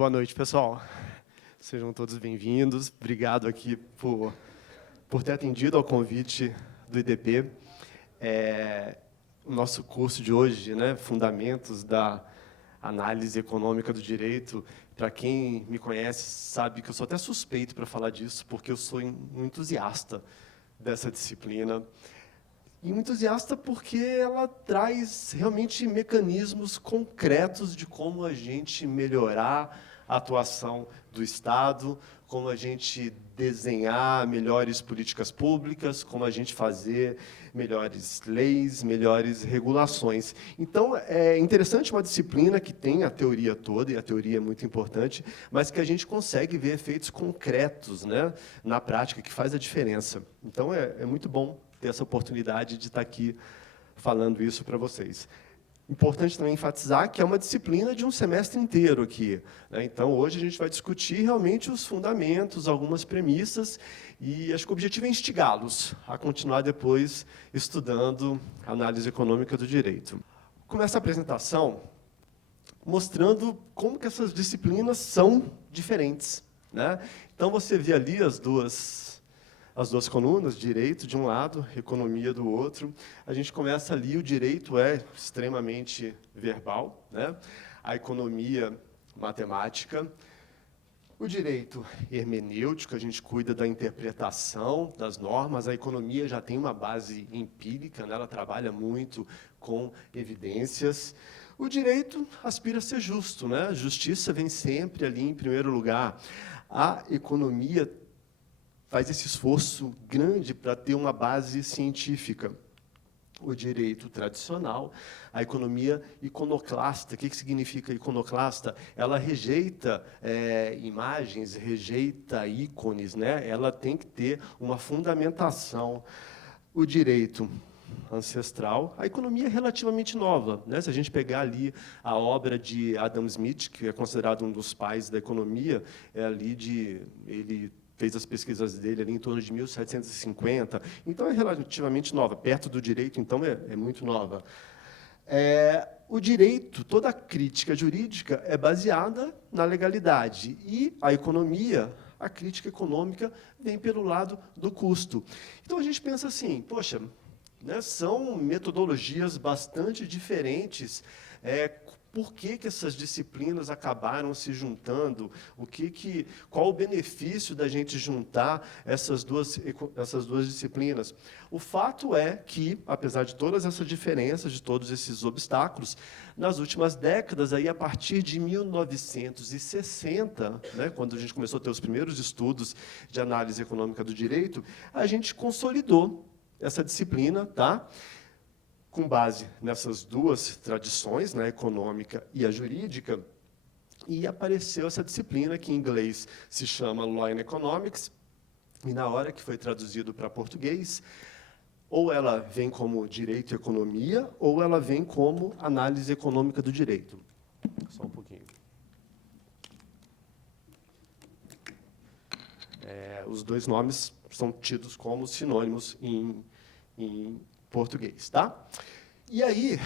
Boa noite, pessoal. Sejam todos bem-vindos. Obrigado aqui por ter atendido ao convite do IDP. O nosso curso de hoje, né, Fundamentos da Análise Econômica do Direito. Para quem me conhece, sabe que eu sou até suspeito para falar disso, porque eu sou um entusiasta dessa disciplina. E um entusiasta porque ela traz realmente mecanismos concretos de como a gente melhorar a atuação do Estado, como a gente desenhar melhores políticas públicas, como a gente fazer melhores leis, melhores regulações. Então, é interessante uma disciplina que tem a teoria toda, e a teoria é muito importante, mas que a gente consegue ver efeitos concretos, né, na prática, que faz a diferença. Então, é muito bom ter essa oportunidade de estar aqui falando isso para vocês. Importante também enfatizar que é uma disciplina de um semestre inteiro aqui, né? Então, hoje a gente vai discutir realmente os fundamentos, algumas premissas, e acho que o objetivo é instigá-los a continuar depois estudando análise econômica do direito. Começa a apresentação mostrando como que essas disciplinas são diferentes, né? Então, você vê ali as duas colunas, direito de um lado, economia do outro. A gente começa ali, o direito é extremamente verbal, né? A economia, matemática. O direito hermenêutico, a gente cuida da interpretação das normas. A economia já tem uma base empírica, né? Ela trabalha muito com evidências. O direito aspira a ser justo, né? A justiça vem sempre ali em primeiro lugar. A economia faz esse esforço grande para ter uma base científica. O direito tradicional, a economia iconoclasta. O que significa iconoclasta? Ela rejeita imagens, rejeita ícones, né? Ela tem que ter uma fundamentação. O direito ancestral, a economia é relativamente nova, né? Se a gente pegar ali a obra de Adam Smith, que é considerado um dos pais da economia, ele fez as pesquisas dele ali em torno de 1750, então é relativamente nova, perto do direito, então é muito nova. O direito, toda a crítica jurídica é baseada na legalidade, e a economia, a crítica econômica, vem pelo lado do custo. Então, a gente pensa assim, poxa, né, são metodologias bastante diferentes. Por que essas disciplinas acabaram se juntando? Qual o benefício da gente juntar essas duas disciplinas? O fato é que, apesar de todas essas diferenças, de todos esses obstáculos, nas últimas décadas, aí, a partir de 1960, né, quando a gente começou a ter os primeiros estudos de análise econômica do direito, a gente consolidou essa disciplina, tá? Com base nessas duas tradições, né, a econômica e a jurídica, e apareceu essa disciplina, que em inglês se chama Law and Economics, e na hora que foi traduzido para português, ou ela vem como Direito e Economia, ou ela vem como Análise Econômica do Direito. Só um pouquinho. Os dois nomes são tidos como sinônimos em português, tá? E aí,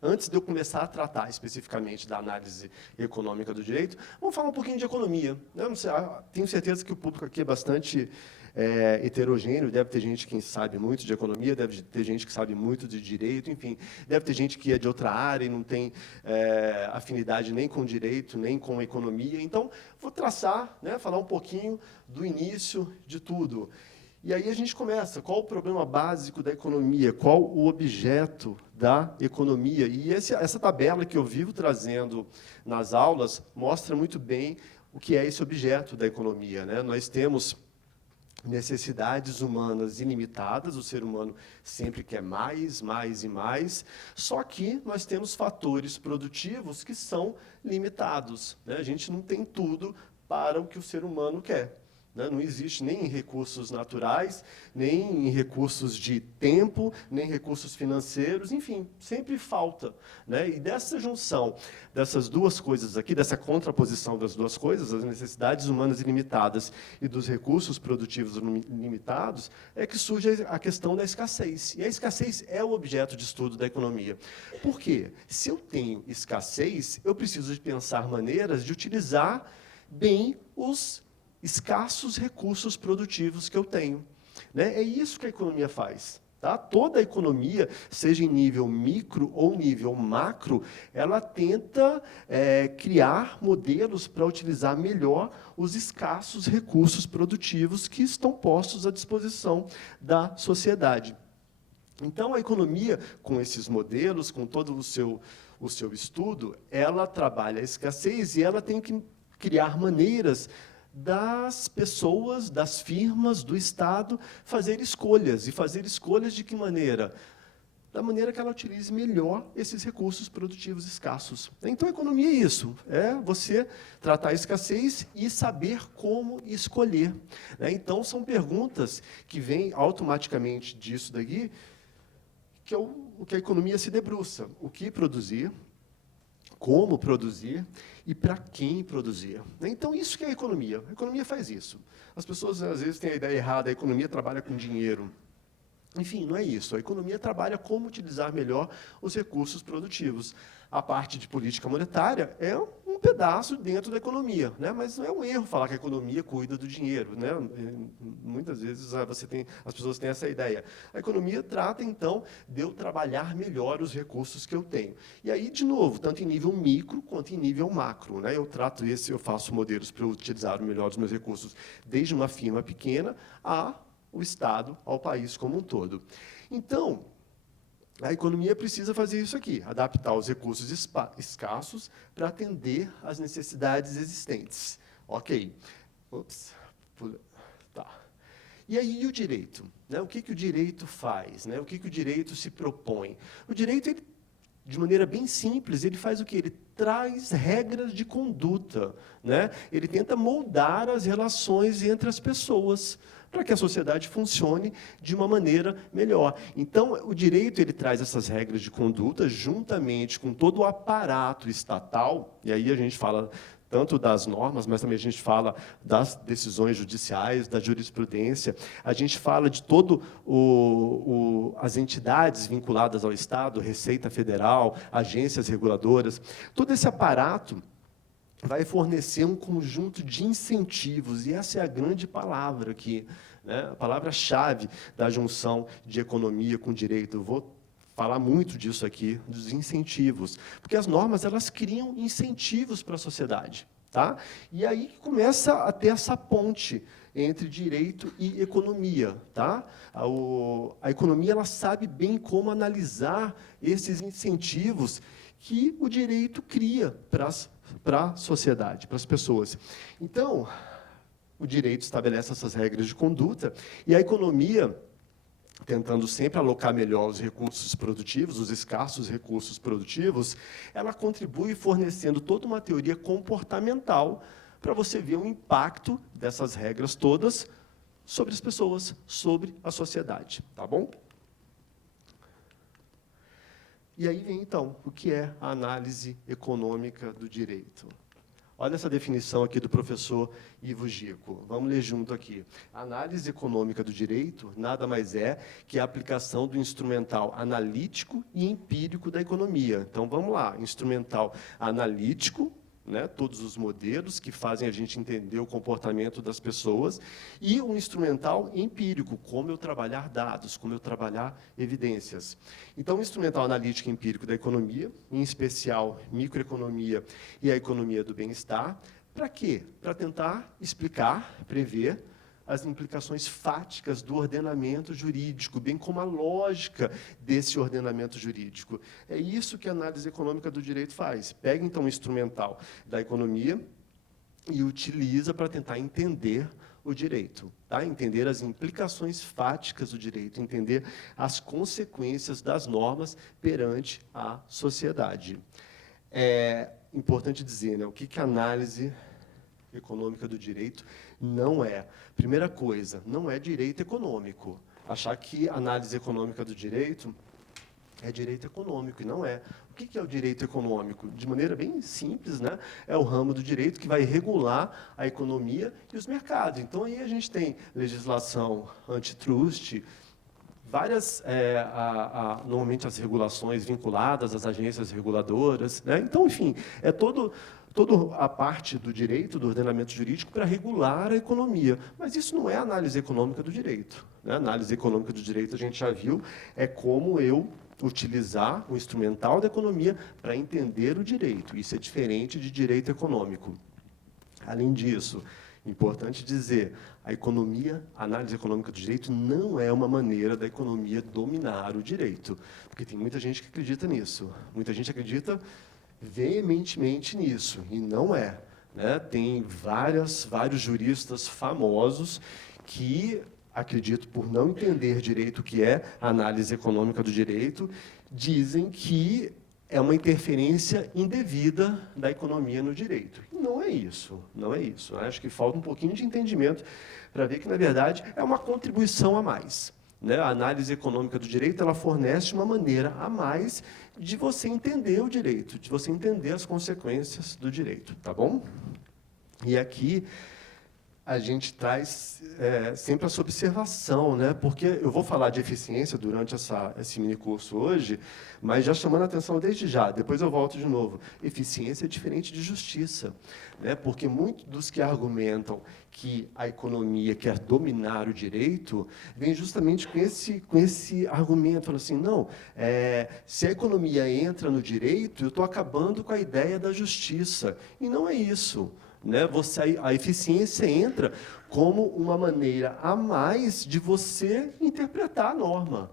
antes de eu começar a tratar especificamente da análise econômica do direito, vamos falar um pouquinho de economia. Eu não sei, tenho certeza que o público aqui é bastante heterogêneo, deve ter gente que sabe muito de economia, deve ter gente que sabe muito de direito, enfim, deve ter gente que é de outra área e não tem afinidade nem com direito, nem com economia. Então, vou traçar, né, falar um pouquinho do início de tudo. E aí a gente começa, qual o problema básico da economia, qual o objeto da economia? E essa tabela que eu vivo trazendo nas aulas mostra muito bem o que é esse objeto da economia, né? Nós temos necessidades humanas ilimitadas, o ser humano sempre quer mais, mais e mais, só que nós temos fatores produtivos que são limitados, né? A gente não tem tudo para o que o ser humano quer. né? Não existe nem em recursos naturais, nem em recursos de tempo, nem recursos financeiros, enfim, sempre falta, né? E dessa junção dessas duas coisas aqui, dessa contraposição das duas coisas, as necessidades humanas ilimitadas e dos recursos produtivos limitados, é que surge a questão da escassez. E a escassez é o objeto de estudo da economia. Por quê? Se eu tenho escassez, eu preciso de pensar maneiras de utilizar bem os escassos recursos produtivos que eu tenho, né? É isso que a economia faz. Tá? Toda a economia, seja em nível micro ou nível macro, ela tenta criar modelos para utilizar melhor os escassos recursos produtivos que estão postos à disposição da sociedade. Então, a economia, com esses modelos, com todo o seu estudo, ela trabalha a escassez e ela tem que criar maneiras das pessoas, das firmas, do Estado, fazer escolhas. E fazer escolhas de que maneira? Da maneira que ela utilize melhor esses recursos produtivos escassos. Então, a economia é isso, é você tratar a escassez e saber como escolher. Então, são perguntas que vêm automaticamente disso daqui, que é o que a economia se debruça. O que produzir, como produzir e para quem produzir. Então, isso que é a economia. A economia faz isso. As pessoas, às vezes, têm a ideia errada, a economia trabalha com dinheiro. Enfim, não é isso. A economia trabalha como utilizar melhor os recursos produtivos. A parte de política monetária é um pedaço dentro da economia, né? Mas não é um erro falar que a economia cuida do dinheiro, né? Muitas vezes as pessoas têm essa ideia. A economia trata, então, de eu trabalhar melhor os recursos que eu tenho. E aí, de novo, tanto em nível micro quanto em nível macro, né? Eu faço modelos para utilizar o melhor dos meus recursos, desde uma firma pequena ao Estado, ao país como um todo. Então, a economia precisa fazer isso aqui, adaptar os recursos escassos para atender às necessidades existentes. Ok. Ups. Tá. E aí, o direito? Né? O que o direito faz? Né? O que o direito se propõe? O direito, ele, de maneira bem simples, ele faz o quê? Ele traz regras de conduta, né? Ele tenta moldar as relações entre as pessoas, para que a sociedade funcione de uma maneira melhor. Então, o direito ele traz essas regras de conduta juntamente com todo o aparato estatal, e aí a gente fala tanto das normas, mas também a gente fala das decisões judiciais, da jurisprudência, a gente fala de todo as entidades vinculadas ao Estado, Receita Federal, agências reguladoras, todo esse aparato vai fornecer um conjunto de incentivos, e essa é a grande palavra aqui, né? A palavra-chave da junção de economia com direito. Eu vou falar muito disso aqui, dos incentivos, porque as normas elas criam incentivos para a sociedade. Tá? E aí começa a ter essa ponte entre direito e economia. Tá? A economia ela sabe bem como analisar esses incentivos que o direito cria para a sociedade, para as pessoas. Então, o direito estabelece essas regras de conduta e a economia, tentando sempre alocar melhor os recursos produtivos, os escassos recursos produtivos, ela contribui fornecendo toda uma teoria comportamental para você ver o impacto dessas regras todas sobre as pessoas, sobre a sociedade. Tá bom? E aí vem, então, o que é a análise econômica do direito. Olha essa definição aqui do professor Ivo Gico. Vamos ler junto aqui. A análise econômica do direito nada mais é que a aplicação do instrumental analítico e empírico da economia. Então, vamos lá. Instrumental analítico, né, todos os modelos que fazem a gente entender o comportamento das pessoas, e um instrumental empírico, como eu trabalhar dados, como eu trabalhar evidências. Então, o instrumental analítico e empírico da economia, em especial microeconomia e a economia do bem-estar, para quê? Para tentar explicar, prever as implicações fáticas do ordenamento jurídico, bem como a lógica desse ordenamento jurídico. É isso que a análise econômica do direito faz. Pega, então, o instrumental da economia e utiliza para tentar entender o direito, tá? Entender as implicações fáticas do direito, entender as consequências das normas perante a sociedade. É importante dizer, né, o que a análise econômica do direito não é. Primeira coisa, não é direito econômico. Achar que análise econômica do direito é direito econômico, e não é. O que é o direito econômico? De maneira bem simples, né? É o ramo do direito que vai regular a economia e os mercados. Então, aí a gente tem legislação antitrust, várias, normalmente as regulações vinculadas às agências reguladoras, né? Então, enfim, é toda a parte do direito, do ordenamento jurídico, para regular a economia. Mas isso não é análise econômica do direito, né? A análise econômica do direito, a gente já viu, é como eu utilizar o instrumental da economia para entender o direito. Isso é diferente de direito econômico. Além disso, importante dizer, a análise econômica do direito não é uma maneira da economia dominar o direito, porque tem muita gente que acredita nisso. Muita gente acredita veementemente nisso, e não é, né? Tem vários juristas famosos que, acredito por não entender direito o que é análise econômica do direito, dizem que é uma interferência indevida da economia no direito. E não é isso, não é isso. Acho que falta um pouquinho de entendimento para ver que, na verdade, é uma contribuição a mais, né? A análise econômica do direito, ela fornece uma maneira a mais de você entender o direito, de você entender as consequências do direito, tá bom? E aqui a gente traz sempre essa observação, né? Porque eu vou falar de eficiência durante esse minicurso hoje, mas já chamando a atenção desde já, depois eu volto de novo. Eficiência é diferente de justiça, né? Porque muitos dos que argumentam que a economia quer dominar o direito, vem justamente com esse argumento, falando assim, não, se a economia entra no direito, eu estou acabando com a ideia da justiça. E não é isso. Né? A eficiência entra como uma maneira a mais de você interpretar a norma.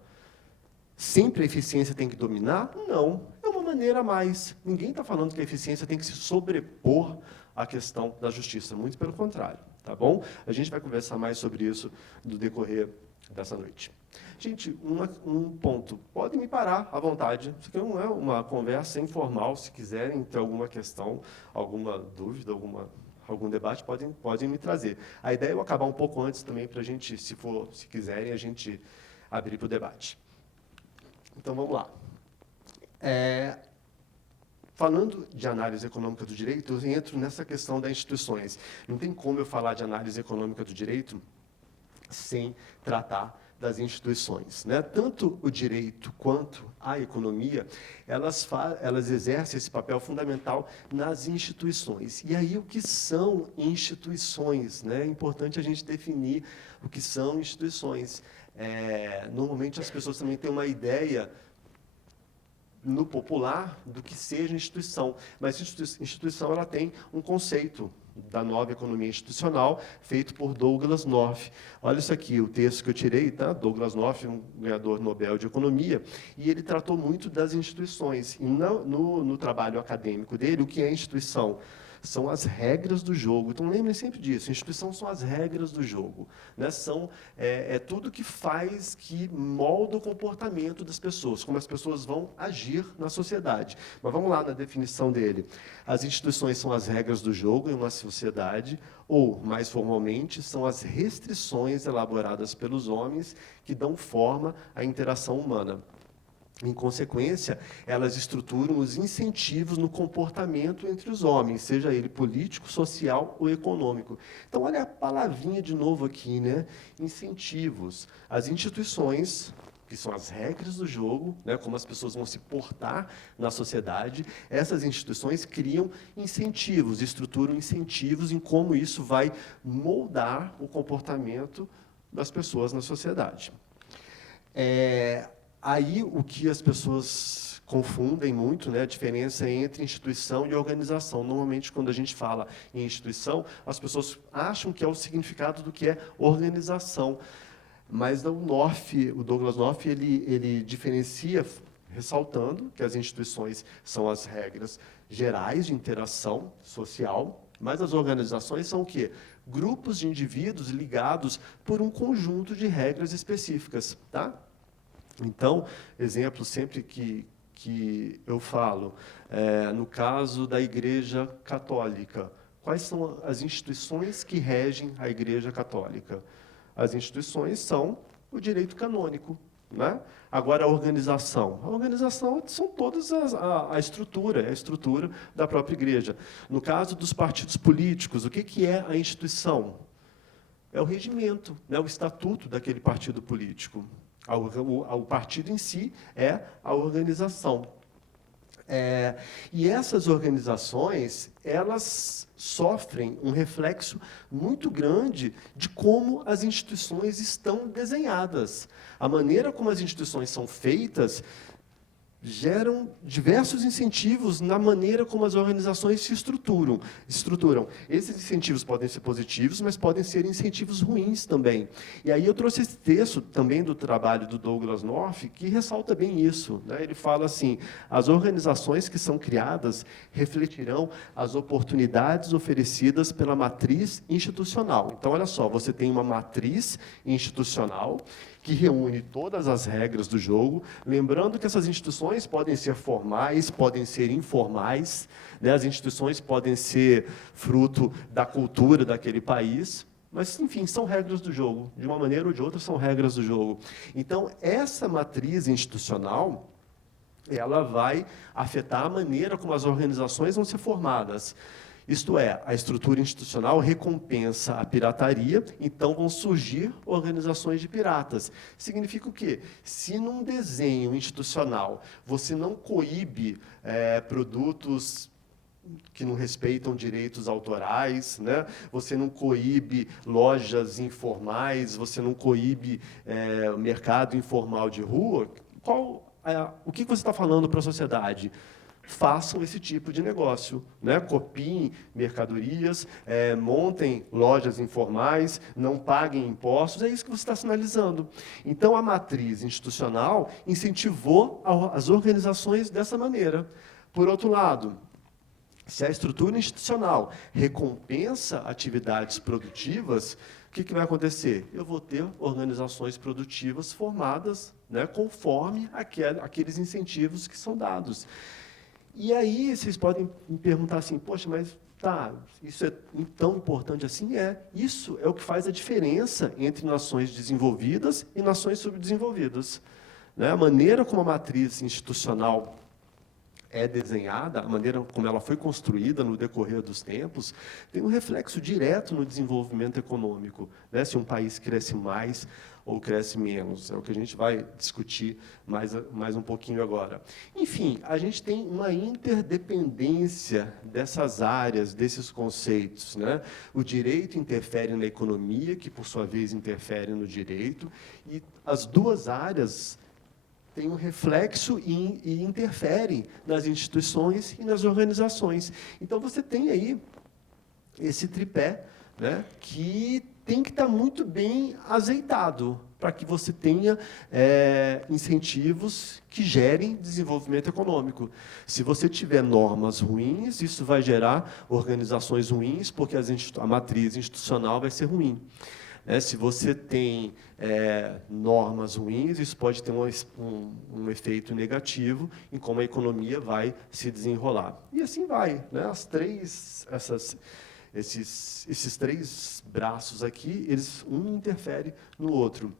Sempre a eficiência tem que dominar? Não. É uma maneira a mais. Ninguém está falando que a eficiência tem que se sobrepor à questão da justiça. Muito pelo contrário. Tá bom? A gente vai conversar mais sobre isso no decorrer dessa noite. Gente, um ponto. Podem me parar à vontade. Isso aqui não é uma conversa informal. Se quiserem ter alguma questão, alguma dúvida, algum debate, podem me trazer. A ideia é eu acabar um pouco antes também, para a gente, se quiserem, a gente abrir para o debate. Então, vamos lá. Falando de análise econômica do direito, eu entro nessa questão das instituições. Não tem como eu falar de análise econômica do direito sem tratar das instituições, né? Tanto o direito quanto a economia, elas exercem esse papel fundamental nas instituições. E aí, o que são instituições, né? É importante a gente definir o que são instituições. Normalmente, as pessoas também têm uma ideia no popular do que seja instituição, mas instituição ela tem um conceito da nova economia institucional, feito por Douglas North. Olha isso aqui, o texto que eu tirei, tá? Douglas North, um ganhador Nobel de Economia, e ele tratou muito das instituições. E no trabalho acadêmico dele, o que é instituição? São as regras do jogo. Então, lembrem sempre disso. Instituição são as regras do jogo, né? Tudo que molda o comportamento das pessoas, como as pessoas vão agir na sociedade. Mas vamos lá na definição dele. As instituições são as regras do jogo em uma sociedade, ou, mais formalmente, são as restrições elaboradas pelos homens que dão forma à interação humana. Em consequência, elas estruturam os incentivos no comportamento entre os homens, seja ele político, social ou econômico. Então, olha a palavrinha de novo aqui, né? Incentivos. As instituições, que são as regras do jogo, né? Como as pessoas vão se portar na sociedade, essas instituições criam incentivos, estruturam incentivos em como isso vai moldar o comportamento das pessoas na sociedade. Aí, o que as pessoas confundem muito, né, a diferença entre instituição e organização. Normalmente, quando a gente fala em instituição, as pessoas acham que é o significado do que é organização. Mas o Douglas North, ele diferencia, ressaltando que as instituições são as regras gerais de interação social, mas as organizações são o quê? Grupos de indivíduos ligados por um conjunto de regras específicas, tá? Então, exemplo sempre que eu falo, no caso da Igreja Católica, quais são as instituições que regem a Igreja Católica? As instituições são o direito canônico, né? Agora, a organização são todas a estrutura, é a estrutura da própria Igreja. No caso dos partidos políticos, o que é a instituição? É o regimento, né, o estatuto daquele partido político. O partido em si é a organização. E essas organizações, elas sofrem um reflexo muito grande de como as instituições estão desenhadas. A maneira como as instituições são feitas geram diversos incentivos na maneira como as organizações se estruturam. Esses incentivos podem ser positivos, mas podem ser incentivos ruins também. E aí eu trouxe esse texto também do trabalho do Douglas North, que ressalta bem isso, né? Ele fala assim, as organizações que são criadas refletirão as oportunidades oferecidas pela matriz institucional. Então, olha só, você tem uma matriz institucional que reúne todas as regras do jogo, lembrando que essas instituições podem ser formais, podem ser informais, né? As instituições podem ser fruto da cultura daquele país, mas, enfim, são regras do jogo. De uma maneira ou de outra, são regras do jogo. Então, essa matriz institucional, ela vai afetar a maneira como as organizações vão ser formadas. Isto é, a estrutura institucional recompensa a pirataria, então vão surgir organizações de piratas. Significa o quê? Se num desenho institucional você não coíbe produtos que não respeitam direitos autorais, né? Você não coíbe lojas informais, você não coíbe o mercado informal de rua, o que você está falando para a sociedade? Façam esse tipo de negócio, né? Copiem mercadorias, montem lojas informais, não paguem impostos, é isso que você está sinalizando. Então, a matriz institucional incentivou as organizações dessa maneira. Por outro lado, se a estrutura institucional recompensa atividades produtivas, o que vai acontecer? Eu vou ter organizações produtivas formadas, né, conforme aqueles incentivos que são dados. E aí vocês podem me perguntar assim, poxa, mas tá, isso é tão importante assim? Isso é o que faz a diferença entre nações desenvolvidas e nações subdesenvolvidas. Né? A maneira como a matriz institucional é desenhada, a maneira como ela foi construída no decorrer dos tempos, tem um reflexo direto no desenvolvimento econômico, né? Se um país cresce mais ou cresce menos, é o que a gente vai discutir mais um pouquinho agora. Enfim, a gente tem uma interdependência dessas áreas, desses conceitos, né? O direito interfere na economia, que, por sua vez, interfere no direito, e as duas áreas têm um reflexo e interferem nas instituições e nas organizações. Então, você tem aí esse tripé, né, que tem que estar muito bem azeitado para que você tenha incentivos que gerem desenvolvimento econômico. Se você tiver normas ruins, isso vai gerar organizações ruins, porque a matriz institucional vai ser ruim. Se você tem normas ruins, isso pode ter um efeito negativo em como a economia vai se desenrolar. E assim vai, né? Esses três braços aqui, um interfere no outro.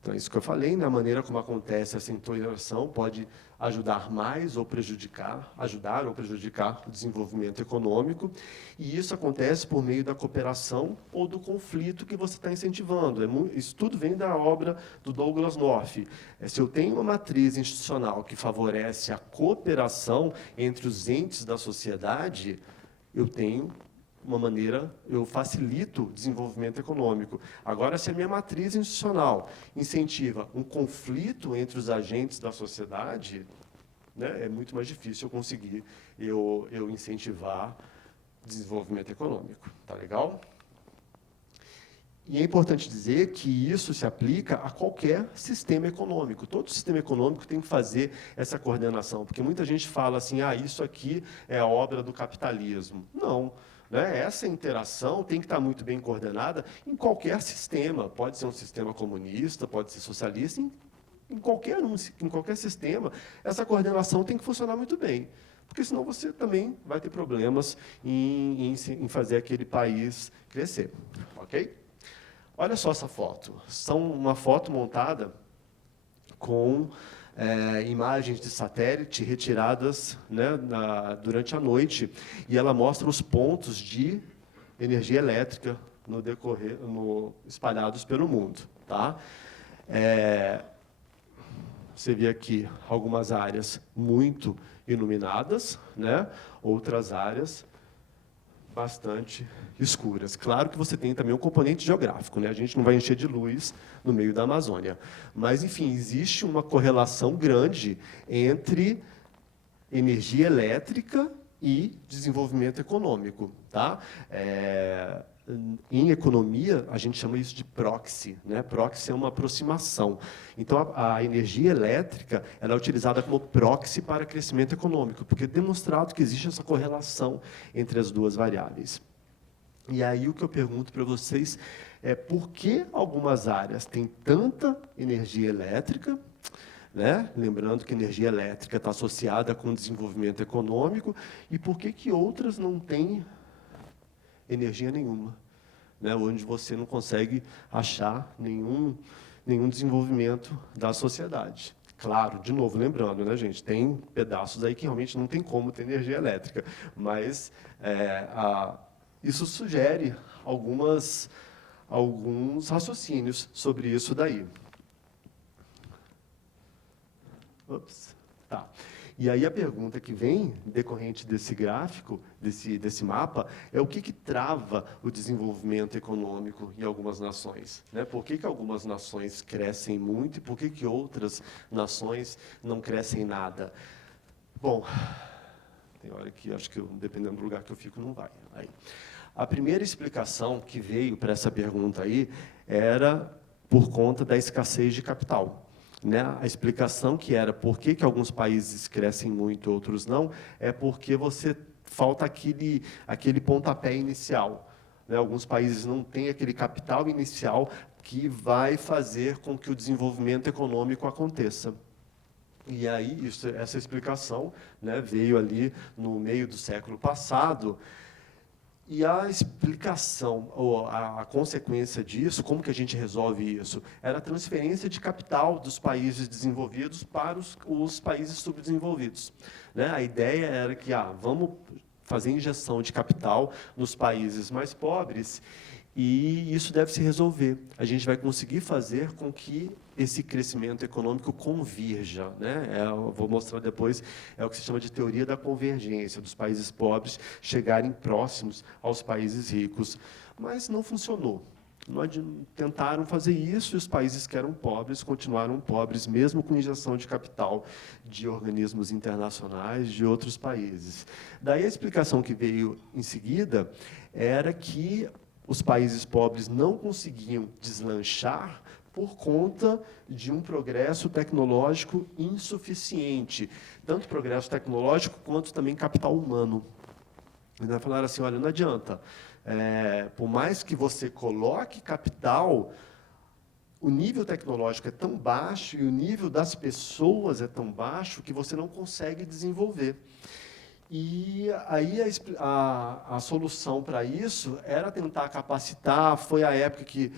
Então, isso que eu falei, na maneira como acontece essa interação, pode ajudar ou prejudicar o desenvolvimento econômico, e isso acontece por meio da cooperação ou do conflito que você está incentivando. Isso tudo vem da obra do Douglas North. Se eu tenho uma matriz institucional que favorece a cooperação entre os entes da sociedade, eu facilito o desenvolvimento econômico. Agora, se a minha matriz institucional incentiva um conflito entre os agentes da sociedade, né, é muito mais difícil eu conseguir eu incentivar desenvolvimento econômico. Tá legal? E é importante dizer que isso se aplica a qualquer sistema econômico. Todo sistema econômico tem que fazer essa coordenação, porque muita gente fala assim, isso aqui é a obra do capitalismo. Não. Né? Essa interação tem que estar muito bem coordenada em qualquer sistema. Pode ser um sistema comunista, pode ser socialista, em qualquer sistema, essa coordenação tem que funcionar muito bem. porque senão você também vai ter problemas em fazer aquele país crescer. Ok? Olha só essa foto. Uma foto montada com imagens de satélite retiradas, né, durante a noite, e ela mostra os pontos de energia elétrica espalhados pelo mundo. Tá? Você vê aqui algumas áreas muito iluminadas, né, outras áreas bastante escuras. Claro que você tem também um componente geográfico, né? A gente não vai encher de luz no meio da Amazônia. Mas, enfim, existe uma correlação grande entre energia elétrica e desenvolvimento econômico. Tá? Em economia, a gente chama isso de proxy. Né? Proxy é uma aproximação. Então, a energia elétrica ela é utilizada como proxy para crescimento econômico, porque é demonstrado que existe essa correlação entre as duas variáveis. E aí o que eu pergunto para vocês é por que algumas áreas têm tanta energia elétrica, né? Lembrando que energia elétrica está associada com desenvolvimento econômico, e por que outras não têm energia nenhuma, né? Onde você não consegue achar nenhum desenvolvimento da sociedade. Claro, de novo, lembrando, né, gente, tem pedaços aí que realmente não tem como ter energia elétrica, mas isso sugere alguns raciocínios sobre isso daí. Ups, tá. E aí a pergunta que vem, decorrente desse gráfico, desse mapa, é o que trava o desenvolvimento econômico em algumas nações? Né? Por que algumas nações crescem muito e por que outras nações não crescem nada? Bom, tem hora que acho que, dependendo do lugar que eu fico, não vai. Aí. A primeira explicação que veio para essa pergunta aí era por conta da escassez de capital. Né? A explicação que era por que alguns países crescem muito e outros não, é porque falta aquele pontapé inicial. Né? Alguns países não têm aquele capital inicial que vai fazer com que o desenvolvimento econômico aconteça. E aí, essa explicação, né, veio ali no meio do século passado. E a explicação, ou a consequência disso, como que a gente resolve isso? Era a transferência de capital dos países desenvolvidos para os países subdesenvolvidos. Né? A ideia era que vamos fazer injeção de capital nos países mais pobres e isso deve se resolver. A gente vai conseguir fazer com que esse crescimento econômico convirja. Né? Eu vou mostrar depois, é o que se chama de teoria da convergência, dos países pobres chegarem próximos aos países ricos. Mas não funcionou. Tentaram fazer isso e os países que eram pobres continuaram pobres, mesmo com injeção de capital de organismos internacionais de outros países. Daí a explicação que veio em seguida era que os países pobres não conseguiam deslanchar por conta de um progresso tecnológico insuficiente, tanto progresso tecnológico quanto também capital humano. Eles falaram assim, olha, não adianta, por mais que você coloque capital, o nível tecnológico é tão baixo e o nível das pessoas é tão baixo que você não consegue desenvolver. E aí a solução para isso era tentar capacitar, foi a época que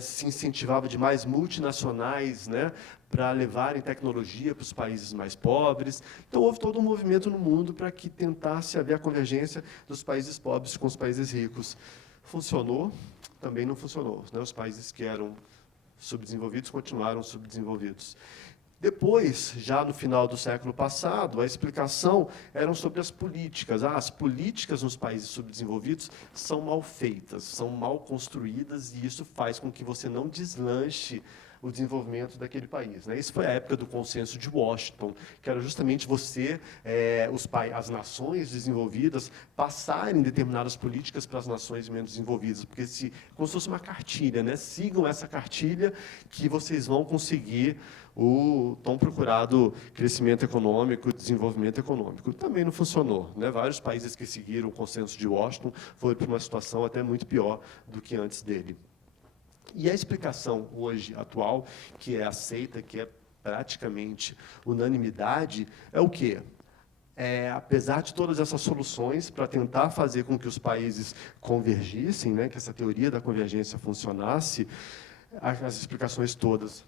se incentivava demais multinacionais, né, para levarem tecnologia para os países mais pobres. Então houve todo um movimento no mundo para que tentasse haver a convergência dos países pobres com os países ricos. Funcionou? Também não funcionou. Né? Os países que eram subdesenvolvidos continuaram subdesenvolvidos. Depois, já no final do século passado, a explicação era sobre as políticas. As políticas nos países subdesenvolvidos são mal feitas, são mal construídas, e isso faz com que você não deslanche o desenvolvimento daquele país. Né? Isso foi a época do consenso de Washington, que era justamente as nações desenvolvidas passarem determinadas políticas para as nações menos desenvolvidas, porque como se fosse uma cartilha, né? Sigam essa cartilha que vocês vão conseguir o tão procurado crescimento econômico, desenvolvimento econômico. Também não funcionou. Né? Vários países que seguiram o consenso de Washington foram para uma situação até muito pior do que antes dele. E a explicação hoje, atual, que é aceita, que é praticamente unanimidade, é o quê? apesar de todas essas soluções para tentar fazer com que os países convergissem, né, que essa teoria da convergência funcionasse, as explicações todas,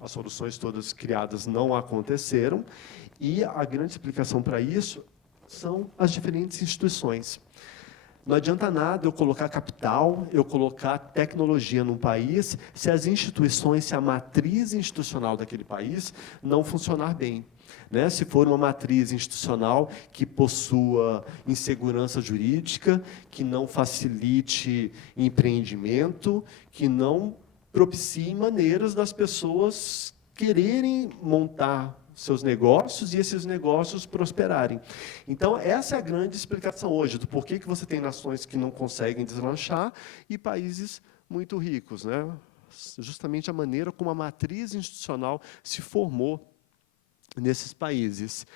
as soluções todas criadas não aconteceram, e a grande explicação para isso são as diferentes instituições. Não adianta nada eu colocar capital, eu colocar tecnologia num país, se as instituições, se a matriz institucional daquele país não funcionar bem. Né? Se for uma matriz institucional que possua insegurança jurídica, que não facilite empreendimento, que não propicie maneiras das pessoas quererem montar seus negócios e esses negócios prosperarem. Então, essa é a grande explicação hoje do porquê que você tem nações que não conseguem deslanchar e países muito ricos, né? Justamente a maneira como a matriz institucional se formou nesses países.